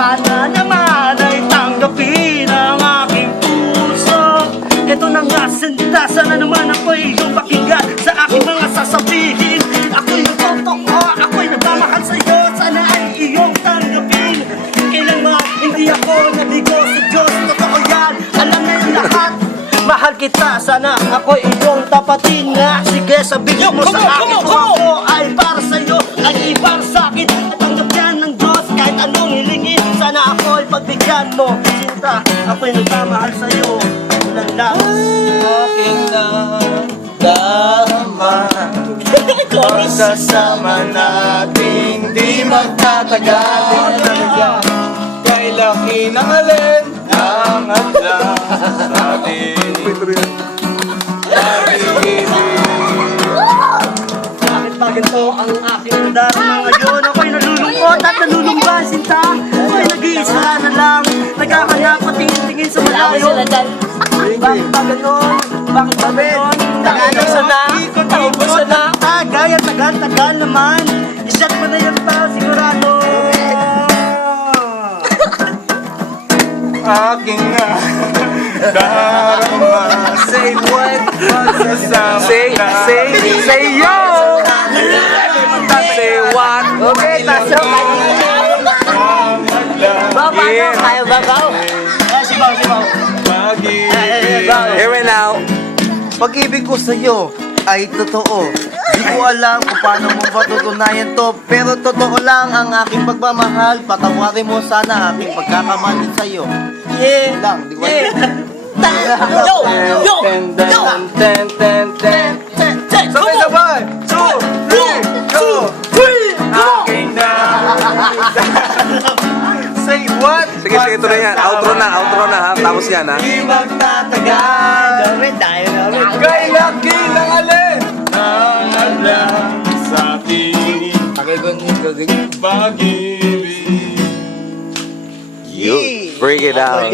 sana naman ay tanggapin ang aking puso. Ito na nga sinta, sana naman ako'y iyong pakinggan sa aking mga sasabihin. Ako'y totoo, ako'y nagmamahal sa'yo, sana ay iyong tanggapin. Kailanman hindi ako nabigo sa Diyos, totoo yan, alam na yung lahat. Mahal kita, sana ako'y iyong tapatin nga. Sige, sabihin mo sa akin kung ako ay para sa'yo, ay para sa'kin. At tanggap yan ng Diyos kahit anong hilingin. Sana ako'y pagbigyan mo, sinta, ako'y nagmamahal sa'yo. Ilan lang Aking nararamdaman pagsasama natin di magtatagal. Kay laki ng alin ang hadlang sa ating pag-ibig. Bakit ba ganito ang aking darama ngayon? Ako'y nalulungkot at nalulungga, sinta. Ako'y nag-iisa na lang, naghahanap at tingin-tingin sa malayo. Bakit ba ganon? Bakit ba ganon? Tagalog sana, tagalog sana. Tagay at tagal-tagal naman. Isyat mo na yan pa, sigurado. Aking nararamdaman Say what? pagsasama Say yo! Say what? Okay, pasok kayo. Baw, pasok. Kaya ba, baw? Sibaw. Pag-ibig. Here and now. Pag-ibig ko sa'yo ay totoo. Di ko alam kung paano mo patutunayan to, pero totoo lang ang aking pagmamahal. Patawarin mo sana aking pagkakamali sa'yo. Yeah. Lang, di ko Yo! Sabay-sabay! 2, 3, go! Aking Say what? Sige, ito na yan. Outro na ha. Tapos yan ha. Di magtatagal. Kay laki ng alin ang hadlang sa ating pag-ibig. You bring it out.